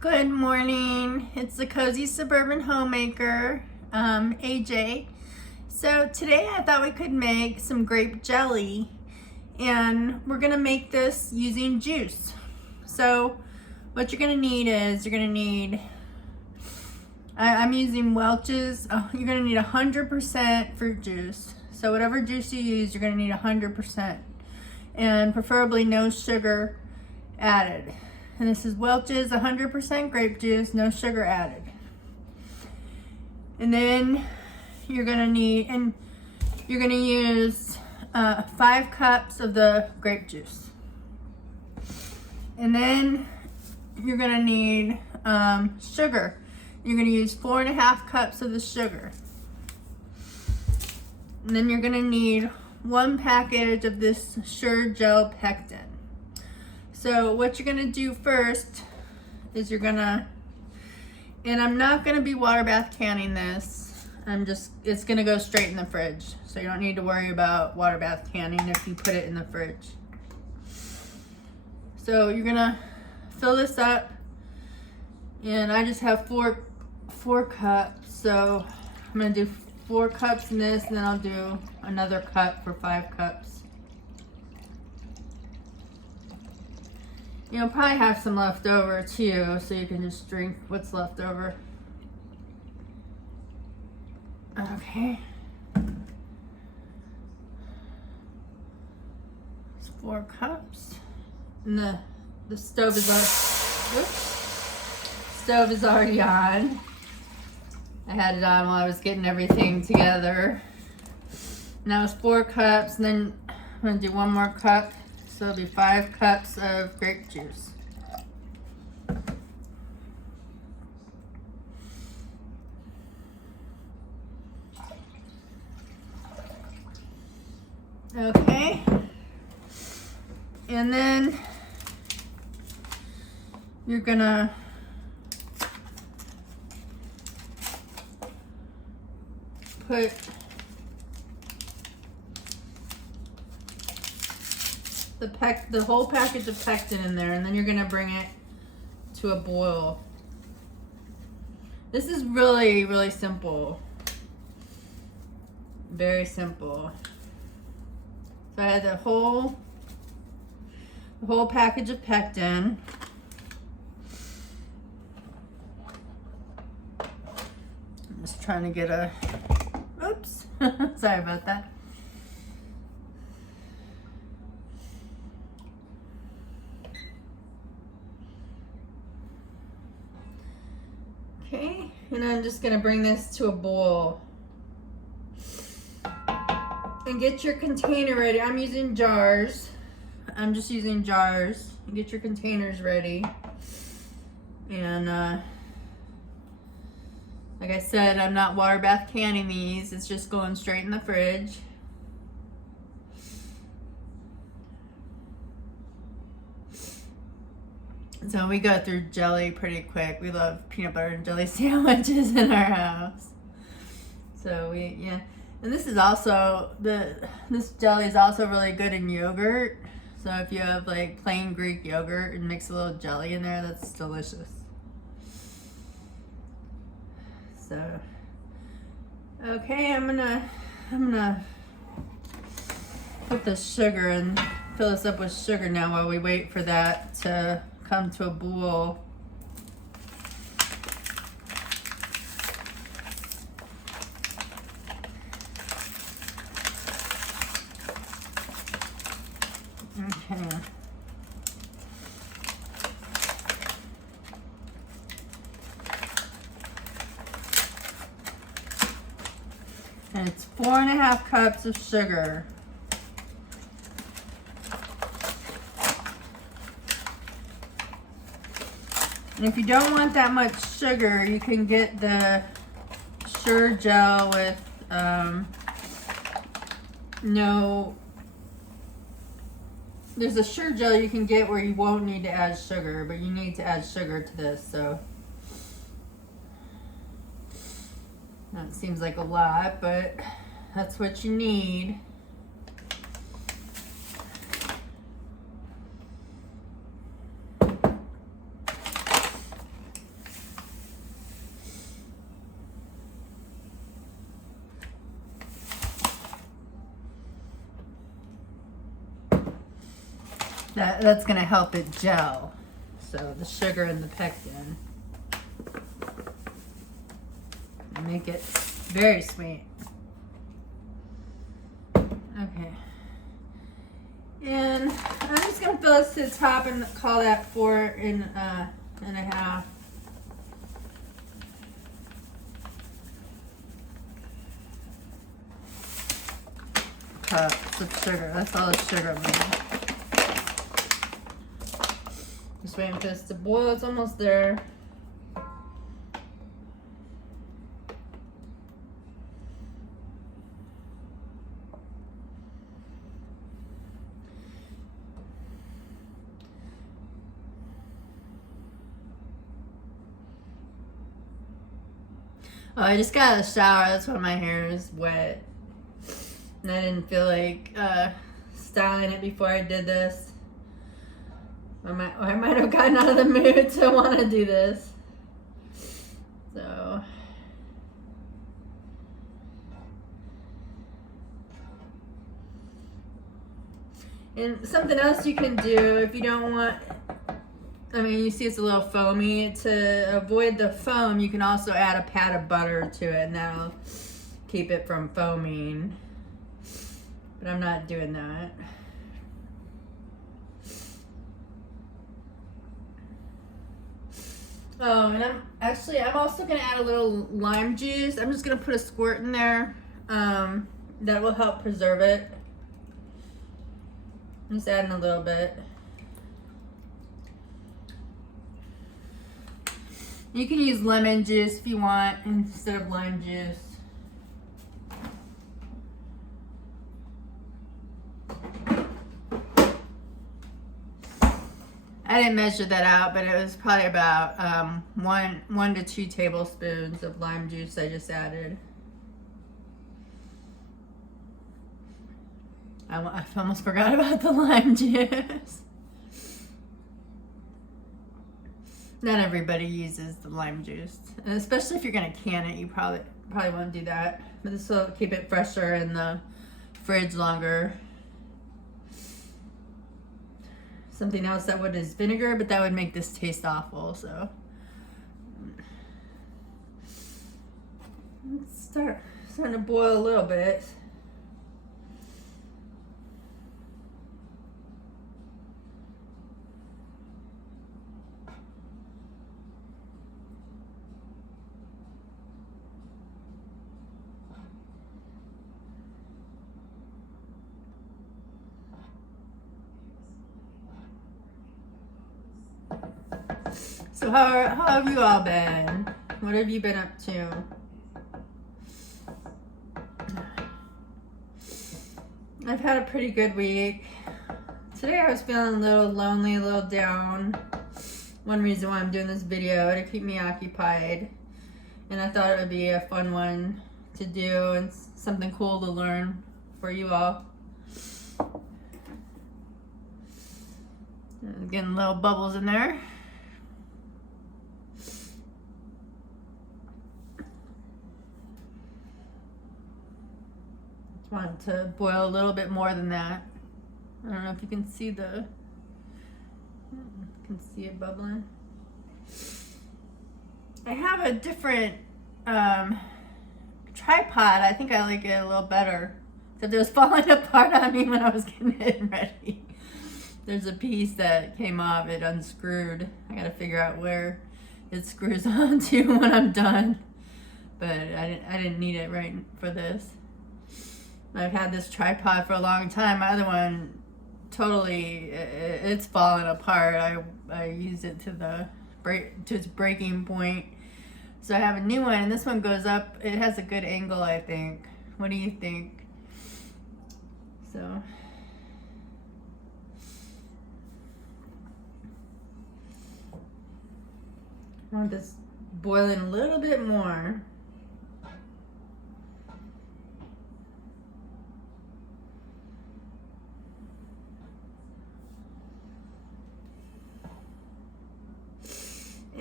Good morning. It's the Cozy Suburban Homemaker, AJ. So today I thought we could make some grape jelly, and we're gonna make this using juice. So what you're gonna need is I'm using Welch's. You're gonna need 100% fruit juice. So whatever juice you use, you're gonna need 100%, and preferably no sugar added. And this is Welch's 100% grape juice, no sugar added. And then you're gonna use 5 cups of the grape juice. And then you're gonna need sugar. You're gonna use 4.5 cups of the sugar. And then you're gonna need 1 package of this Sure Jell Pectin. So what you're gonna do first is and I'm not gonna be water bath canning this. It's gonna go straight in the fridge. So you don't need to worry about water bath canning if you put it in the fridge. So you're gonna fill this up, and I just have four cups. So I'm gonna do 4 cups in this, and then I'll do another cup for 5 cups. You'll probably have some left over too, so you can just drink what's left over. Okay. It's 4 cups. And the stove is already on. I had it on while I was getting everything together. And that was 4 cups, and then I'm gonna do 1 more cup. So it'll be 5 cups of grape juice. Okay. And then you're gonna put the whole package of pectin in there, and then you're gonna bring it to a boil. This is really, really simple. Very simple. So I had the whole package of pectin. I'm just trying to get oops, sorry about that. Okay, and I'm just gonna bring this to a boil. And get your container ready. I'm using jars. I'm just using jars. Get your containers ready. And like I said, I'm not water bath canning these. It's just going straight in the fridge. So we go through jelly pretty quick. We love peanut butter and jelly sandwiches in our house. So and this is also, this jelly is also really good in yogurt. So if you have like plain Greek yogurt and mix a little jelly in there, that's delicious. So, okay, I'm gonna put the sugar and fill this up with sugar now while we wait for that to come to a boil. Okay. And it's 4.5 cups of sugar. And if you don't want that much sugar, you can get the Sure Jell with there's a Sure Jell you can get where you won't need to add sugar, but you need to add sugar to this, so that seems like a lot, but that's what you need. That's gonna help it gel. So the sugar and the pectin make it very sweet. Okay. And I'm just gonna fill this to the top and call that 4.5 cups of sugar. That's all the sugar I'm gonna. Just waiting for this to boil. It's almost there. Oh, I just got out of the shower. That's why my hair is wet. And I didn't feel like styling it before I did this. I might have gotten out of the mood to want to do this. So. And something else you can do if you don't want, I mean, you see it's a little foamy. To avoid the foam, you can also add a pat of butter to it, and that'll keep it from foaming. But I'm not doing that. Oh, and I'm also gonna add a little lime juice. I'm just gonna put a squirt in there. That will help preserve it. I'm just adding a little bit. You can use lemon juice if you want instead of lime juice. I didn't measure that out, but it was probably about 1 to 2 tablespoons of lime juice I just added. I almost forgot about the lime juice. Not everybody uses the lime juice, and especially if you're gonna can it, you probably won't do that. But this will keep it fresher in the fridge longer. Something else that would is vinegar, but that would make this taste awful. So it's starting to boil a little bit. So how have you all been? What have you been up to? I've had a pretty good week. Today I was feeling a little lonely, a little down. One reason why I'm doing this video, to keep me occupied. And I thought it would be a fun one to do and something cool to learn for you all. Getting little bubbles in there. Want it to boil a little bit more than that. I don't know if you can see it bubbling. I have a different tripod. I think I like it a little better. Except it was falling apart on me when I was getting it ready. There's a piece that came off, it unscrewed. I gotta figure out where it screws onto when I'm done. But I didn't need it right for this. I've had this tripod for a long time. My other one, totally, it's falling apart. I used it to its breaking point. So I have a new one, and this one goes up. It has a good angle, I think. What do you think? So. I want this boiling a little bit more.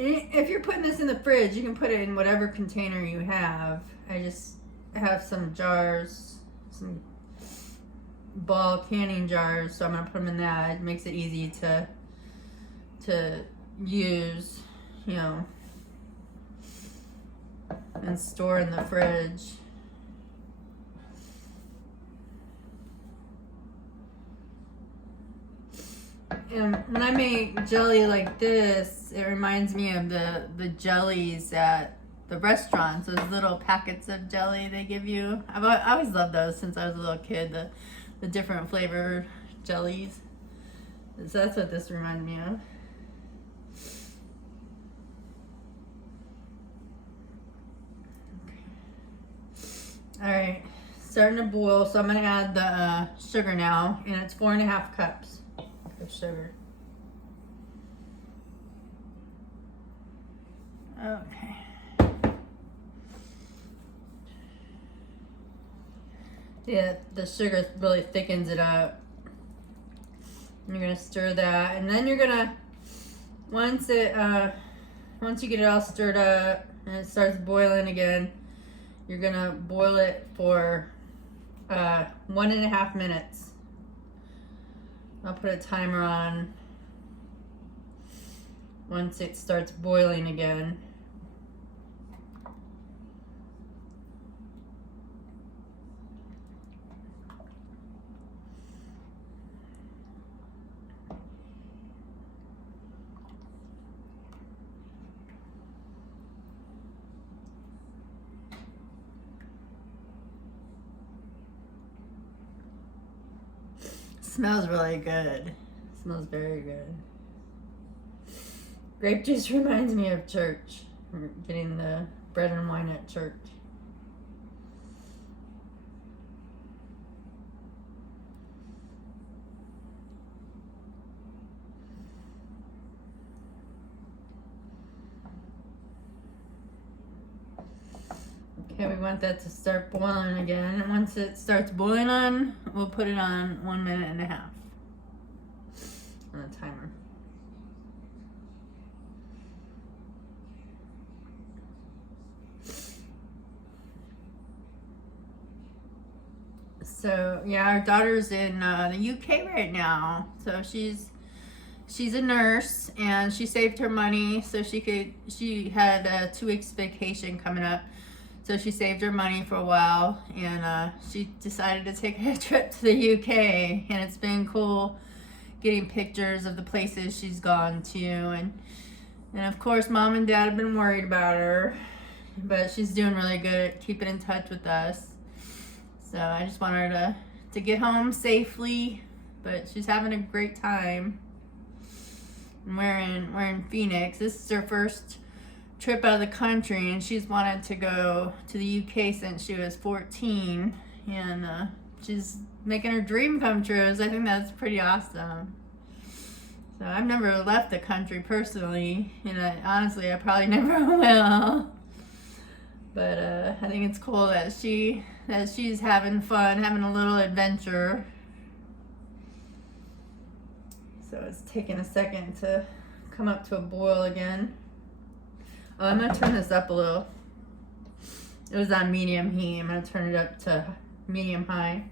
If you're putting this in the fridge, you can put it in whatever container you have. I just have some jars, some ball canning jars, so I'm gonna put them in that. It makes it easy to use, you know, and store in the fridge. And when I make jelly like this, it reminds me of the jellies at the restaurants, those little packets of jelly they give you. I always loved those since I was a little kid, the different flavored jellies. So that's what this reminds me of. All right, starting to boil, so I'm gonna add the sugar now, and it's 4.5 cups of sugar. Okay. Yeah, the sugar really thickens it up. You're gonna stir that, and then you're gonna, once you get it all stirred up and it starts boiling again, you're gonna boil it for 1.5 minutes. I'll put a timer on once it starts boiling again. Smells really good. Smells very good. Grape juice reminds me of church. Getting the bread and wine at church. Okay, we want that to start boiling again. And once it starts boiling on, we'll put it on 1.5 minutes on the timer. So yeah, our daughter's in the UK right now. So she's a nurse, and she saved her money so she had a 2 weeks vacation coming up. So she saved her money for a while, and she decided to take a trip to the UK, and it's been cool getting pictures of the places she's gone to, and of course Mom and Dad have been worried about her, but she's doing really good at keeping in touch with us. So I just want her to get home safely, but she's having a great time. And we're in Phoenix. This is her first trip out of the country, and she's wanted to go to the UK since she was 14, and she's making her dream come true. So I think that's pretty awesome. So I've never left the country personally, and honestly I probably never will, but I think it's cool that she's having fun, having a little adventure. So it's taking a second to come up to a boil again. Oh, I'm gonna turn this up a little. It was on medium heat. I'm gonna turn it up to medium high.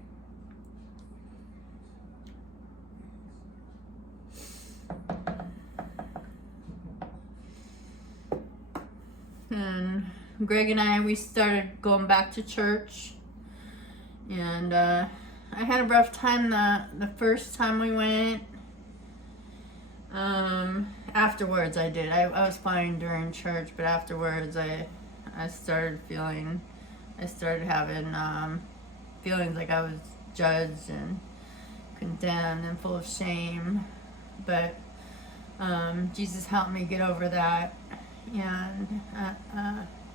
And Greg and we started going back to church, and I had a rough time the first time we went. Afterwards I did. I was fine during church, but afterwards I started having feelings like I was judged and condemned and full of shame. But Jesus helped me get over that, and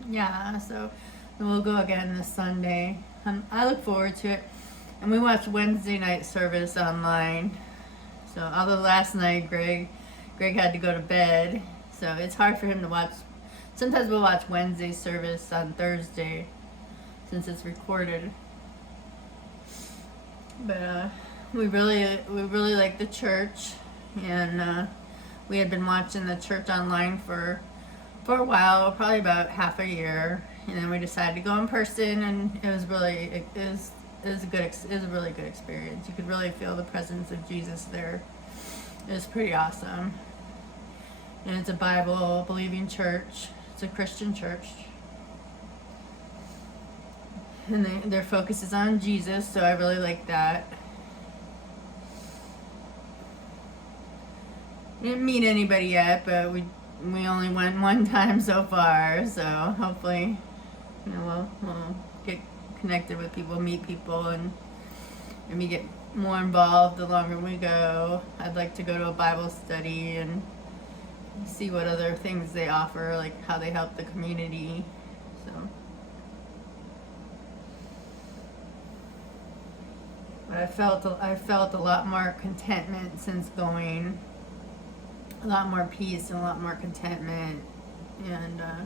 yeah, so we'll go again this Sunday. I look forward to it. And we watched Wednesday night service online. So although last night Greg had to go to bed, so it's hard for him to watch. Sometimes we'll watch Wednesday service on Thursday since it's recorded. But we really like the church, and we had been watching the church online for a while, probably about half a year, and then we decided to go in person, and it was it was a really good experience. You could really feel the presence of Jesus there. It was pretty awesome. And it's a Bible believing church. It's a Christian church. And their focus is on Jesus, so I really like that. We didn't meet anybody yet, but we only went one time so far, so hopefully, we'll get connected with people, meet people, and maybe get more involved the longer we go. I'd like to go to a Bible study and see what other things they offer, like how they help the community. So but I felt a lot more contentment since going, a lot more peace and a lot more contentment, and a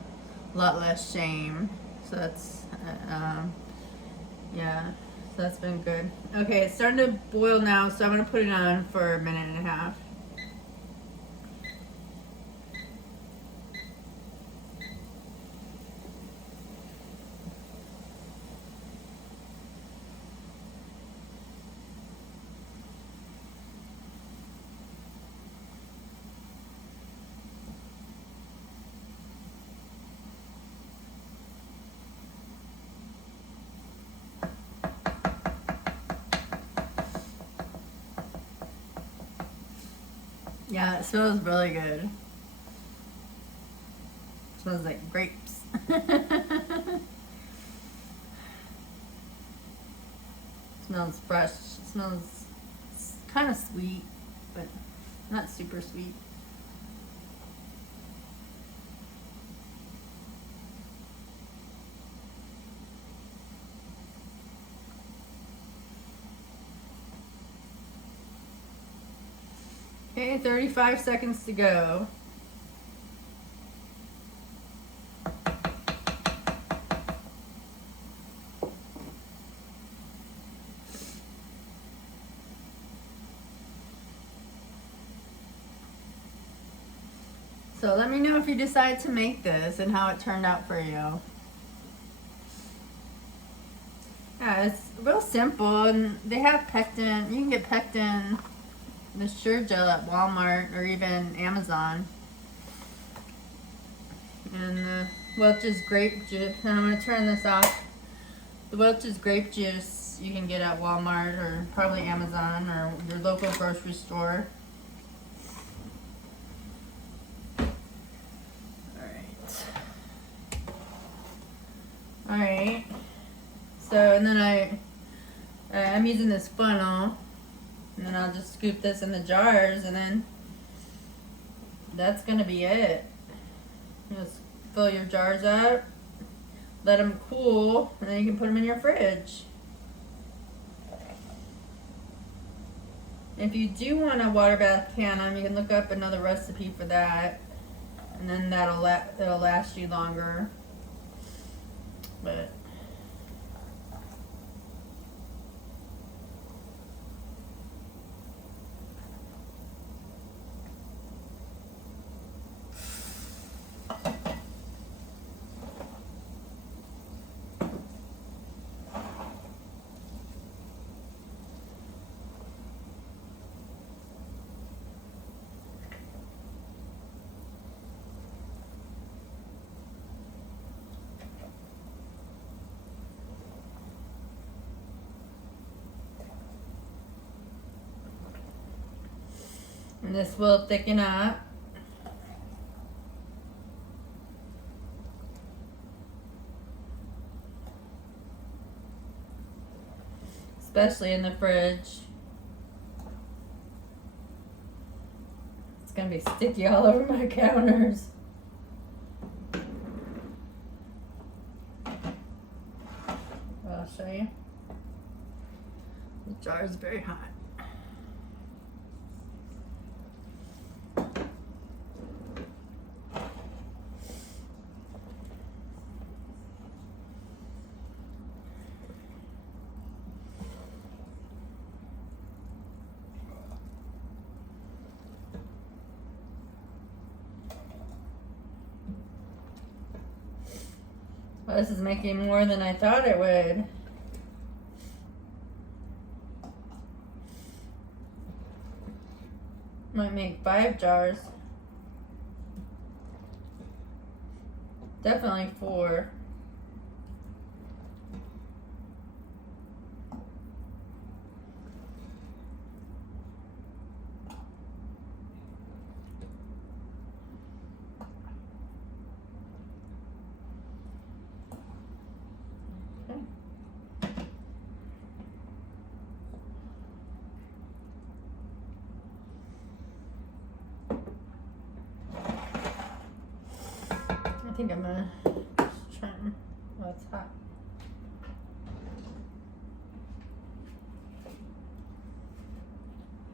lot less shame. So that's yeah, so that's been good. Okay, it's starting to boil now, so I'm gonna put it on for a minute and a half. Yeah, it smells really good. It smells like grapes. Smells fresh. Smells kind of sweet, but not super sweet. Okay, 35 seconds to go. So let me know if you decide to make this and how it turned out for you. Yeah, it's real simple, and they have pectin. You can get pectin, the Sure Jell at Walmart or even Amazon. And the Welch's grape juice. And I'm going to turn this off. The Welch's grape juice you can get at Walmart or probably Amazon or your local grocery store. Alright. So, and then I'm using this funnel. And then I'll just scoop this in the jars, and then that's going to be it. Just fill your jars up, let them cool, and then you can put them in your fridge. If you do want a water bath can them, you can look up another recipe for that, and then it'll last you longer. But and this will thicken up. Especially in the fridge. It's gonna be sticky all over my counters. I'll show you. The jar is very hot. Well, this is making more than I thought it would. Might make 5 jars. Definitely 4. I think I'm gonna try and, oh, it's hot.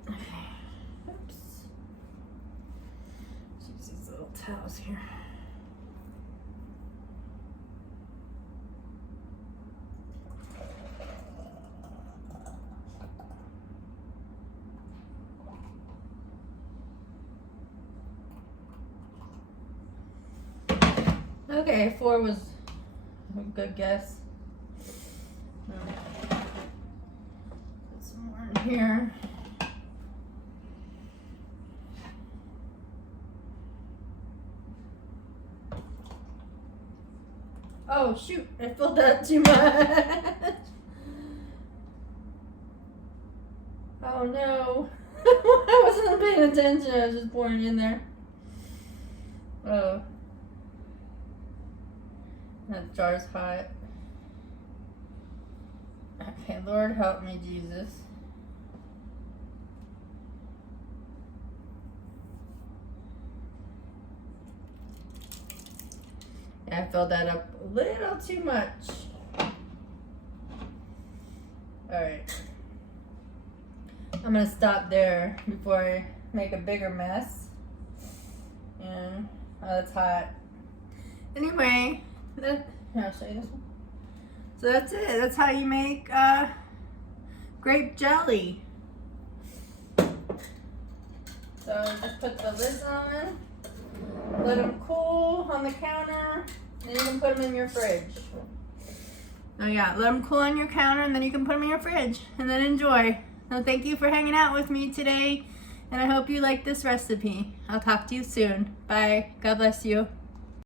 Okay. Oops. Let's use these little towels here. Okay, 4 was a good guess. Put some more in here. Oh shoot, I filled that too much. Oh no. I wasn't paying attention, I was just pouring in there. Oh. That jar's hot. Okay, Lord help me, Jesus. Yeah, I filled that up a little too much. Alright. I'm gonna stop there before I make a bigger mess. And, oh, that's hot. Anyway, here, I'll show you this one. So that's it. That's how you make grape jelly. So just put the lids on, let them cool on the counter, and then you can put them in your fridge. Oh yeah, let them cool on your counter, and then you can put them in your fridge, and then enjoy. So thank you for hanging out with me today, and I hope you like this recipe. I'll talk to you soon. Bye. God bless you.